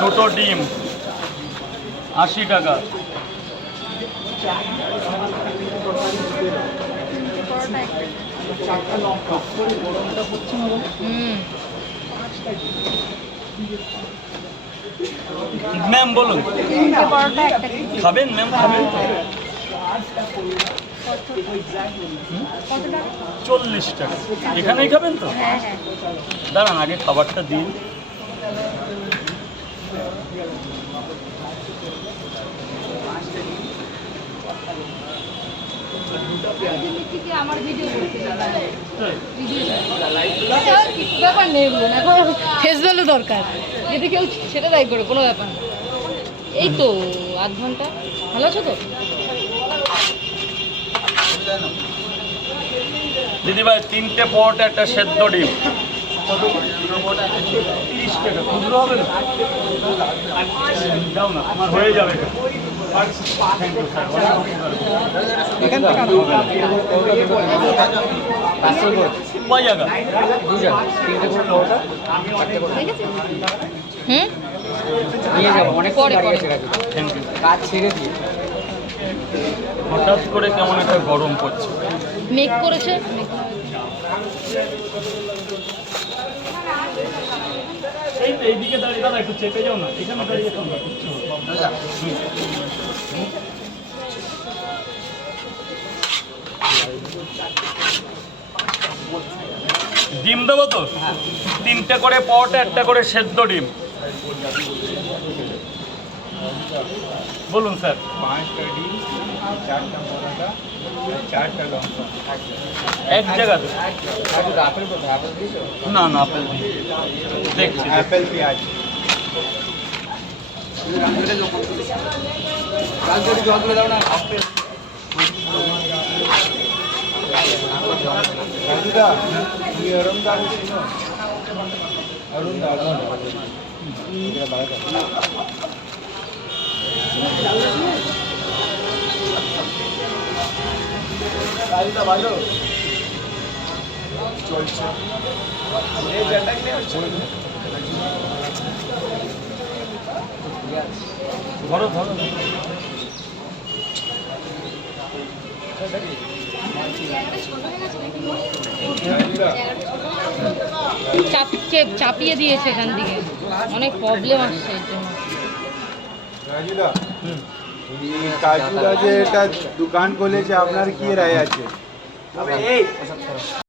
দুটো ডিম আশি টাকা ম্যাম বলুন। খাবেন ম্যাম খাবেন? চল্লিশ টাকা। এখানেই খাবেন তো? হ্যাঁ হ্যাঁ। দাঁড়ান আগে খাবারটা দিন। ব্যাপার নেই এগুলো না ফেস ভ্যালু দরকার। যদি কেউ সেটা দায়ী করে কোনো ব্যাপার এই তো আধ ঘণ্টা। ভালো আছো তো? দিদিভাই তিনটে পরোটা একটা সেদ্ধ ডিম। তিরিশ টাকা খুচরো হবে না? দাও না আমার হয়ে যাবে। থ্যাংক ইউ স্যার কয় জায়গা হুম? নিয়ে যাব। অনেক পরে, পরে। থ্যাংক ইউ কাজ ছেড়ে দিয়ে। হঠাৎ করে কেমন একটা গরম পড়ছে? মেক করেছে। এই তো এইদিকে দাঁড়িয়ে দাদা একটু চেপে যাও না। এখানে দাঁড়িয়ে তোমরা। ডিম দেবো তো? তিনটে করে পরোটা একটা করে সেদ্ধ ডিম। বলুন স্যার পাঁচটা ডিম চারটা পরোটা চারটা লঙ্কা এক জায়গাতে একটু আপেল কোথায় আপেল দিয়েছো না না আপেল নেই। দেখছি অ্যাপেল পেঁয়াজ কালকে একটু জল তুলে দাও না আপেল রাজুদা তুমি অরুণ দা দা চলছে। ধরো ধরো। চাপ চাপিয়ে দিয়েছে এখান থেকে। অনেক প্রবলেম আসছে এর জন্য। রাজুদা এই একটা দোকান খুলেছে আপনার কি রায় আছে?